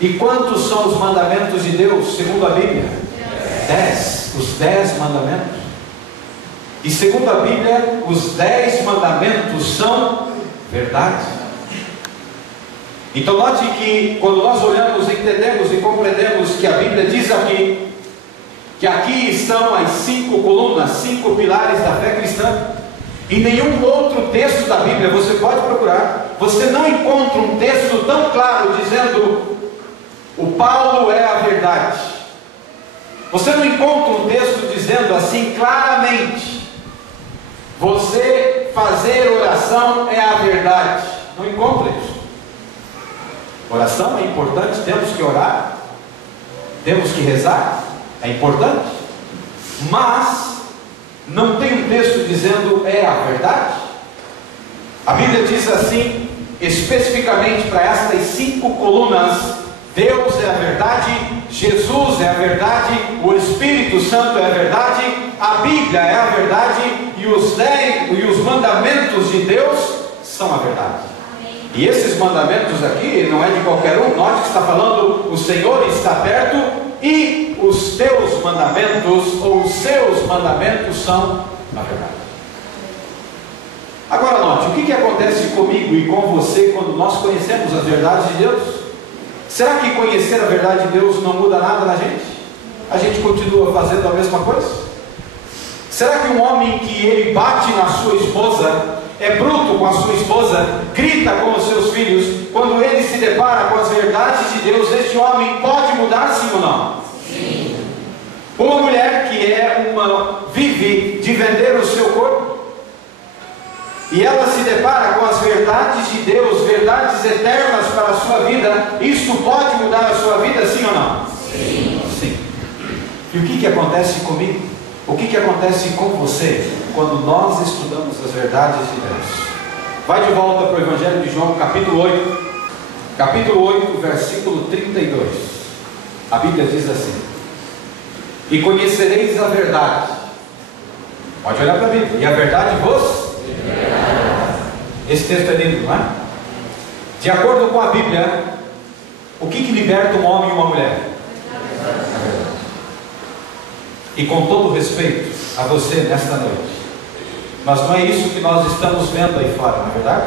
E quantos são os mandamentos de Deus, segundo a Bíblia? 10. Os 10 mandamentos. E segundo a Bíblia, os 10 mandamentos são verdade. Então note que quando nós olhamos, entendemos e compreendemos que a Bíblia diz aqui, que aqui estão as 5 colunas, 5 pilares da fé cristã. Em nenhum outro texto da Bíblia, você pode procurar, você não encontra um texto tão claro dizendo: o Paulo é a verdade. Você não encontra um texto dizendo assim claramente: você fazer oração é a verdade. Não encontra isso. Oração é importante, temos que orar, temos que rezar, é importante, mas não tem um texto dizendo é a verdade. A Bíblia diz assim, especificamente para estas 5 colunas: Deus é a verdade, Jesus é a verdade, o Espírito Santo é a verdade, a Bíblia é a verdade, e os mandamentos de Deus são a verdade. E esses mandamentos aqui não é de qualquer um. Note que está falando: o Senhor está perto, e os teus mandamentos, ou os seus mandamentos, são a verdade. Agora note, o que acontece comigo e com você quando nós conhecemos as verdades de Deus? Será que conhecer a verdade de Deus não muda nada na gente? A gente continua fazendo a mesma coisa? Será que um homem que ele bate na sua esposa, é bruto com a sua esposa, grita com os seus filhos, quando ele se depara com as verdades de Deus, este homem pode mudar, sim ou não? Sim. Uma mulher que vive de vender o seu corpo, e ela se depara com as verdades de Deus, verdades eternas para a sua vida, isto pode mudar a sua vida, sim ou não? Sim. Sim. E o que acontece comigo? O que acontece com você quando nós estudamos as verdades de Deus? Vai de volta para o Evangelho de João, capítulo 8, versículo 32. A Bíblia diz assim: e conhecereis a verdade. Pode olhar para a Bíblia. E a verdade vos? Esse texto é lindo, não é? De acordo com a Bíblia, o que liberta um homem e uma mulher? A verdade. E com todo respeito a você nesta noite, mas não é isso que nós estamos vendo aí fora, não é verdade?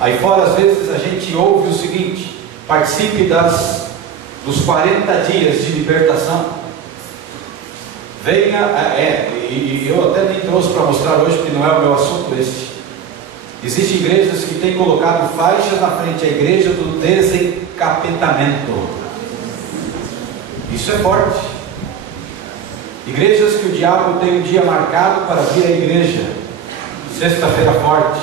Aí fora, às vezes, a gente ouve o seguinte: participe dos 40 dias de libertação. Venha, e eu até nem trouxe para mostrar hoje, porque não é o meu assunto este. Existem igrejas que têm colocado faixas na frente, a igreja do desencapetamento. Isso é forte. Igrejas que o diabo tem um dia marcado para vir à igreja, sexta-feira forte.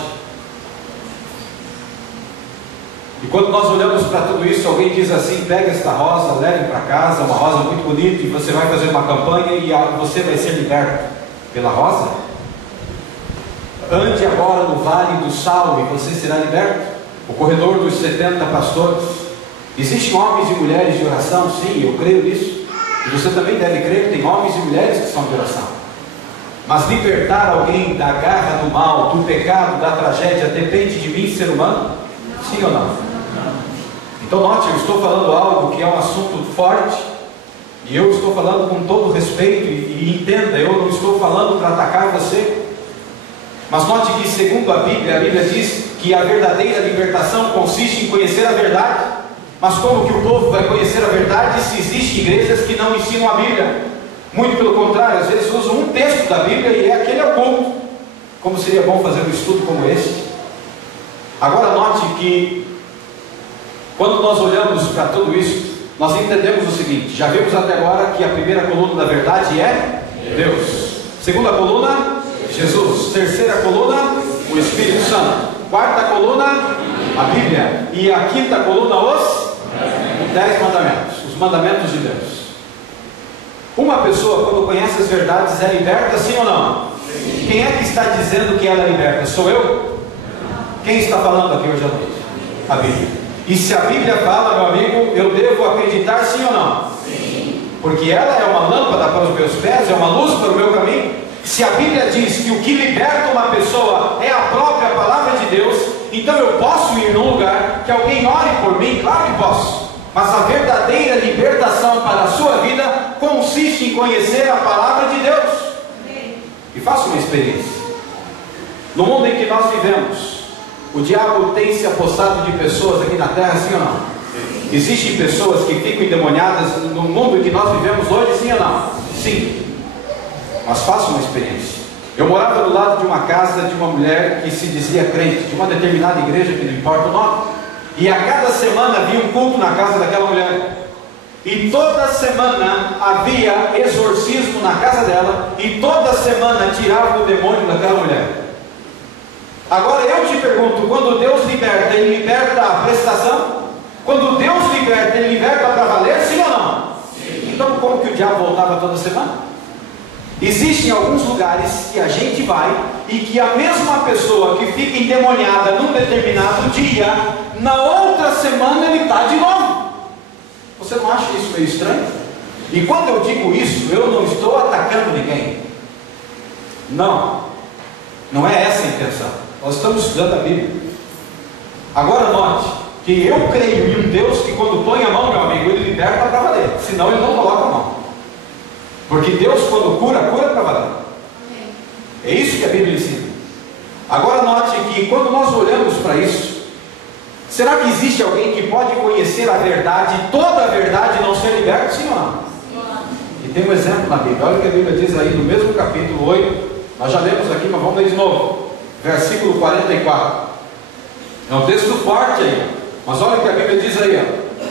E quando nós olhamos para tudo isso, alguém diz assim: pega esta rosa, leve para casa, uma rosa muito bonita, e você vai fazer uma campanha e você vai ser liberto pela rosa. Ande agora no vale do sal e você será liberto. O corredor dos 70 pastores. Existem homens e mulheres de oração? Sim, eu creio nisso. E você também deve crer que tem homens e mulheres que são de oração. Mas libertar alguém da garra do mal, do pecado, da tragédia, depende de mim, ser humano? Sim ou não? Então note, eu estou falando algo que é um assunto forte, e eu estou falando com todo respeito, e entenda, eu não estou falando para atacar você. Mas note que, segundo a Bíblia diz que a verdadeira libertação consiste em conhecer a verdade. Mas como que o povo vai conhecer a verdade se existem igrejas que não ensinam a Bíblia? Muito pelo contrário, às vezes usam um texto da Bíblia e aquele é o culto. Como seria bom fazer um estudo como este? Agora note que, quando nós olhamos para tudo isso, nós entendemos o seguinte: já vimos até agora que a primeira coluna da verdade é Deus. Segunda coluna, Jesus. Terceira coluna, o Espírito Santo. Quarta coluna, a Bíblia. E a quinta coluna, os 10 mandamentos. Os mandamentos de Deus. Uma pessoa, quando conhece as verdades, é liberta, sim ou não? Sim. Quem é que está dizendo que ela é liberta? Sou eu? Quem está falando aqui hoje à noite? A Bíblia. E se a Bíblia fala, meu amigo, eu devo acreditar, sim ou não? Sim. Porque ela é uma lâmpada para os meus pés, é uma luz para o meu caminho. Se a Bíblia diz que o que liberta uma pessoa é a própria palavra de Deus, então eu posso ir num lugar que alguém ore por mim? Claro que posso. Mas a verdadeira libertação para a sua vida consiste em conhecer a palavra de Deus. E faça uma experiência. No mundo em que nós vivemos, o diabo tem se apossado de pessoas aqui na terra, sim ou não? Existem pessoas que ficam endemoniadas no mundo em que nós vivemos hoje, sim ou não? Sim. Mas faça uma experiência. Eu morava do lado de uma casa de uma mulher que se dizia crente, de uma determinada igreja, que não importa o nome. E a cada semana havia um culto na casa daquela mulher. E toda semana havia exorcismo na casa dela. E toda semana tirava o demônio daquela mulher. Agora eu te pergunto, quando Deus liberta, Ele liberta a prestação? Quando Deus liberta, Ele liberta para valer, sim ou não? Sim. Então como que o diabo voltava toda semana? Existem alguns lugares que a gente vai e que a mesma pessoa que fica endemoniada num determinado dia, na outra semana ele está de novo. Você não acha isso meio estranho? E quando eu digo isso, eu não estou atacando ninguém. Não. Não é essa a intenção. Nós estamos estudando a Bíblia. Agora note que eu creio em um Deus que quando põe a mão, meu amigo, Ele liberta para valer. Senão Ele não coloca a mão. Porque Deus, quando cura, cura para valer. É isso que a Bíblia ensina. Agora note que quando nós olhamos para isso, será que existe alguém que pode conhecer a verdade, toda a verdade, e não ser liberto? Sim ou não? E tem um exemplo na Bíblia. Olha o que a Bíblia diz aí no mesmo capítulo 8. Nós já lemos aqui, mas vamos ler de novo. Versículo 44. É um texto forte aí. Mas olha o que a Bíblia diz aí, ó.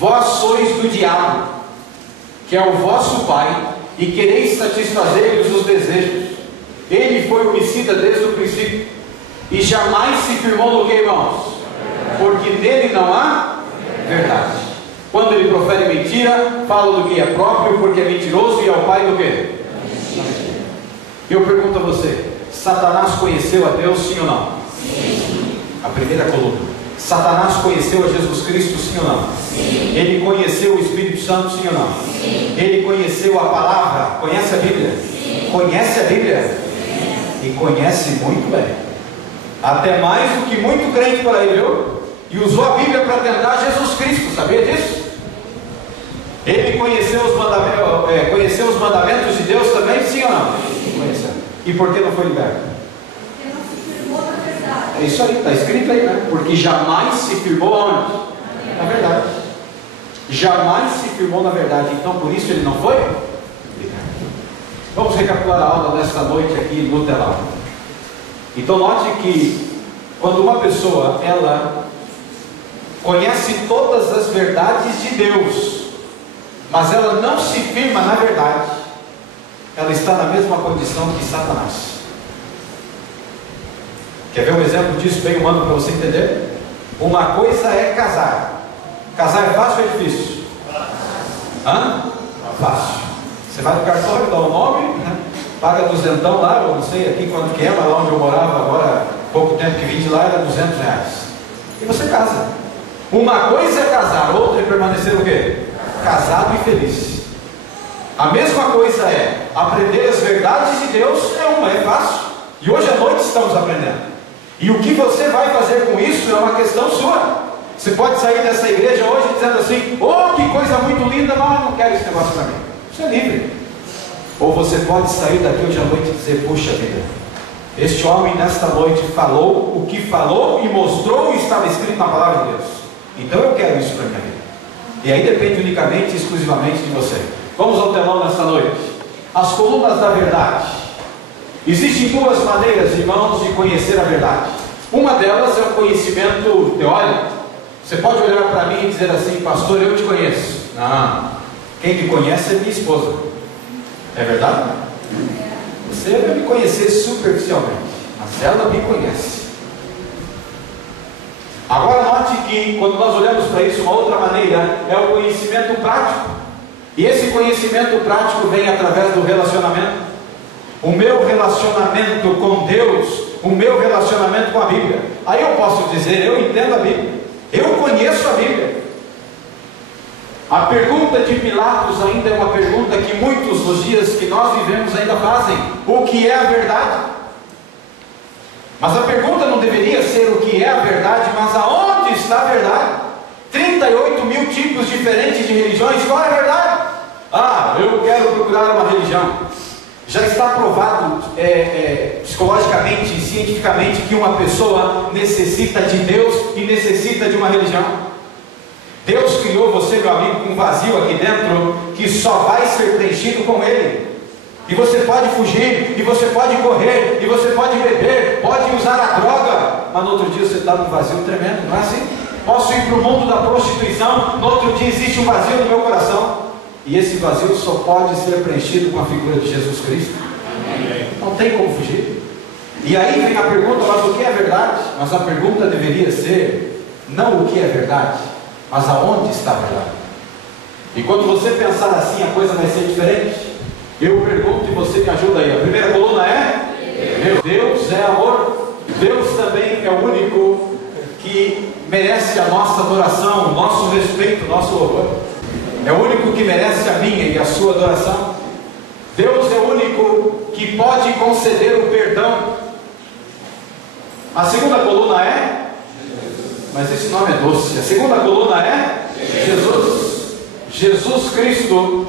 Vós sois do diabo, que é o vosso pai, e quereis satisfazer-lhes os desejos. Ele foi homicida desde o princípio, e jamais se firmou no que, irmãos? Porque nele não há verdade. Quando ele profere mentira, fala do que é próprio, porque é mentiroso e é o pai do quê? E eu pergunto a você, Satanás conheceu a Deus, sim ou não? Sim. A primeira coluna. Satanás conheceu a Jesus Cristo, sim ou não? Sim. Ele conheceu o Espírito Santo, sim ou não? Sim. Ele conheceu a palavra, conhece a Bíblia? Sim. Conhece a Bíblia? Sim. E conhece muito bem. Até mais do que muito crente por aí, viu? E usou a Bíblia para tentar Jesus Cristo, sabia disso? Ele conheceu os mandamentos de Deus também, sim ou não? Sim. Conheceu. E por que não foi liberto? É isso aí, está escrito aí, né? Porque jamais se firmou onde? Na verdade. Jamais se firmou na verdade. Então por isso ele não foi? Vamos recapitular a aula desta noite aqui no telão. Então note que quando uma pessoa ela conhece todas as verdades de Deus, mas ela não se firma na verdade, ela está na mesma condição que Satanás. Quer ver um exemplo disso bem humano para você entender? Uma coisa é casar. Casar é fácil ou é difícil? Hã? Fácil. Você vai no cartório, dá o nome, né? Paga duzentão lá, eu não sei aqui quanto que é, mas lá onde eu morava agora, pouco tempo que vim de lá, era R$200. E você casa. Uma coisa é casar, outra é permanecer o quê? Casado e feliz. A mesma coisa é aprender as verdades de Deus, é fácil. E hoje à noite estamos aprendendo. E o que você vai fazer com isso é uma questão sua. Você pode sair dessa igreja hoje dizendo assim: oh, que coisa muito linda, mas eu não quero esse negócio para mim. Isso é livre. Ou você pode sair daqui hoje à noite e dizer: puxa vida, este homem nesta noite falou o que falou e mostrou e estava escrito na palavra de Deus. Então eu quero isso para a minha vida. E aí depende unicamente e exclusivamente de você. Vamos ao telão nesta noite. As colunas da verdade. Existem duas maneiras, irmãos, de conhecer a verdade. Uma delas é o conhecimento teórico. Você pode olhar para mim e dizer assim: pastor, eu te conheço. Não, quem me conhece é minha esposa. É verdade? Você vai me conhecer superficialmente, mas ela me conhece. Agora note que quando nós olhamos para isso, uma outra maneira é o conhecimento prático. E esse conhecimento prático vem através do relacionamento. O meu relacionamento com Deus, o meu relacionamento com a Bíblia. Aí eu posso dizer: eu entendo a Bíblia, eu conheço a Bíblia. A pergunta de Pilatos ainda é uma pergunta que muitos nos dias que nós vivemos ainda fazem: o que é a verdade? Mas a pergunta não deveria ser o que é a verdade, mas aonde está a verdade? 38 mil tipos diferentes de religiões. Qual é a verdade? Ah, eu quero procurar uma religião. Já está provado psicologicamente e cientificamente que uma pessoa necessita de Deus e necessita de uma religião. Deus criou você, meu amigo, com um vazio aqui dentro que só vai ser preenchido com Ele. E você pode fugir, e você pode correr, e você pode beber, pode usar a droga, mas no outro dia você está num vazio tremendo, não é assim? Posso ir para o mundo da prostituição, no outro dia existe um vazio no meu coração. E esse vazio só pode ser preenchido com a figura de Jesus Cristo. Não tem como fugir. E aí vem a pergunta, mas o que é verdade? Mas a pergunta deveria ser, não o que é verdade, mas aonde está a verdade. E quando você pensar assim, a coisa vai ser diferente. Eu pergunto e você me ajuda aí. A primeira coluna é Deus é amor. Deus também é o único que merece a nossa adoração, o nosso respeito, o nosso louvor. É o único que merece a minha e a sua adoração. Deus é o único que pode conceder o perdão. A segunda coluna é, mas esse nome é doce. A segunda coluna é Jesus. Jesus Cristo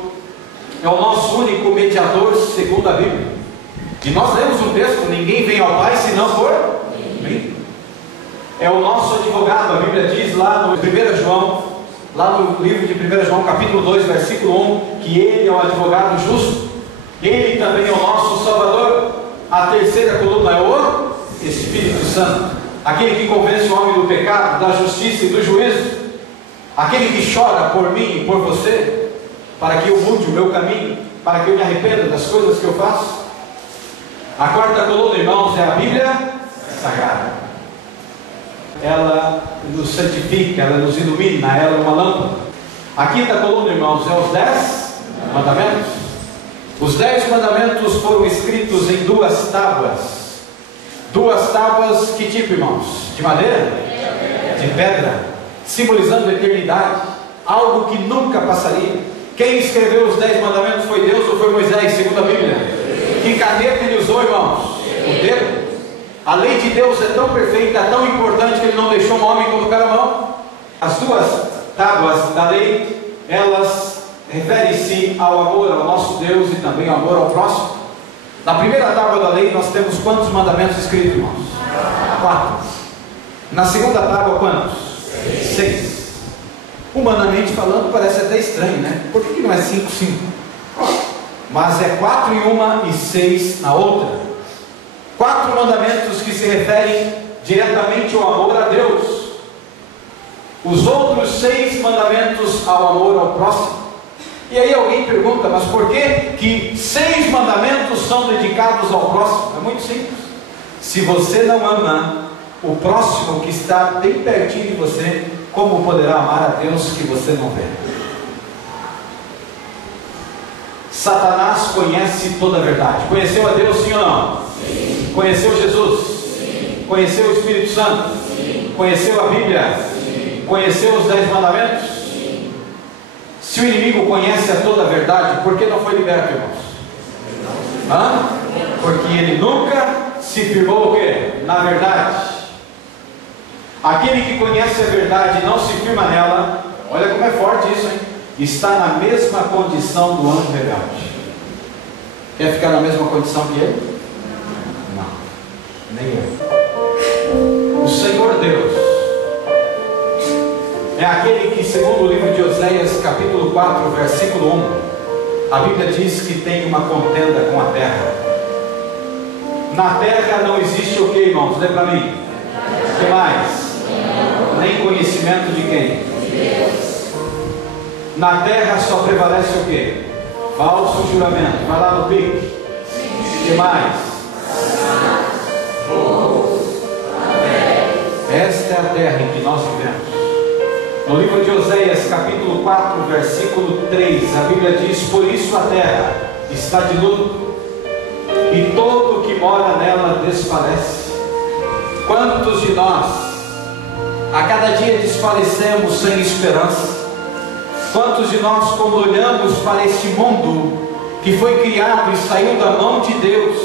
é o nosso único mediador segundo a Bíblia. E nós lemos um texto: ninguém vem ao Pai senão por mim. É o nosso advogado. A Bíblia diz lá no 1 João, lá no livro de 1 João capítulo 2, versículo 1, que Ele é o advogado justo. Ele também é o nosso Salvador. A terceira coluna é o Espírito Santo, aquele que convence o homem do pecado, da justiça e do juízo, aquele que chora por mim e por você, para que eu mude o meu caminho, para que eu me arrependa das coisas que eu faço. A quarta coluna, irmãos, é a Bíblia Sagrada. Ela nos santifica, ela nos ilumina, ela é uma lâmpada. A quinta coluna, irmãos, é os 10 mandamentos. Os 10 mandamentos foram escritos em 2 tábuas. 2 tábuas, que tipo, irmãos? De madeira? De pedra, simbolizando a eternidade, algo que nunca passaria. Quem escreveu os 10 mandamentos foi Deus ou foi Moisés, segundo a Bíblia? Que caneta ele usou, irmãos? O dedo. A lei de Deus é tão perfeita, tão importante, que Ele não deixou um homem colocar a mão. As 2 tábuas da lei, elas referem-se ao amor ao nosso Deus e também ao amor ao próximo. Na primeira tábua da lei nós temos quantos mandamentos escritos, irmãos? 4. Na segunda tábua quantos? 6. Humanamente falando parece até estranho, né? Por que não é 5, 5? Mas é 4 em uma e 6 na outra. 4 mandamentos que se referem diretamente ao amor a Deus. Os outros 6 mandamentos ao amor ao próximo. E aí alguém pergunta, mas por que 6 mandamentos são dedicados ao próximo? É muito simples. Se você não ama o próximo que está bem pertinho de você, como poderá amar a Deus que você não vê? Satanás conhece toda a verdade. Conheceu a Deus, sim ou não? Sim. Conheceu Jesus? Sim. Conheceu o Espírito Santo? Sim. Conheceu a Bíblia? Sim. Conheceu os 10 mandamentos? Sim. Se o inimigo conhece a toda a verdade, por que não foi liberto, irmãos? Porque ele nunca se firmou o quê? Na verdade. Aquele que conhece a verdade e não se firma nela, olha como é forte isso, hein? Está na mesma condição do anjo rebelde. Quer ficar na mesma condição que ele? Não, nem eu. O Senhor Deus é aquele que, segundo o livro de Oséias, capítulo 4, versículo 1, a Bíblia diz que tem uma contenda com a terra. Na terra não existe o que, irmãos? Lê para mim. O que mais? Nem conhecimento de quem? Deus. Na terra só prevalece o que? Falso juramento. Vai lá no pique. O que mais? Esta é a terra em que nós vivemos. No livro de Oséias, capítulo 4, versículo 3, a Bíblia diz: por isso a terra está de luto, e todo o que mora nela desfalece. Quantos de nós a cada dia desfalecemos sem esperança? Quantos de nós, quando olhamos para este mundo que foi criado e saiu da mão de Deus,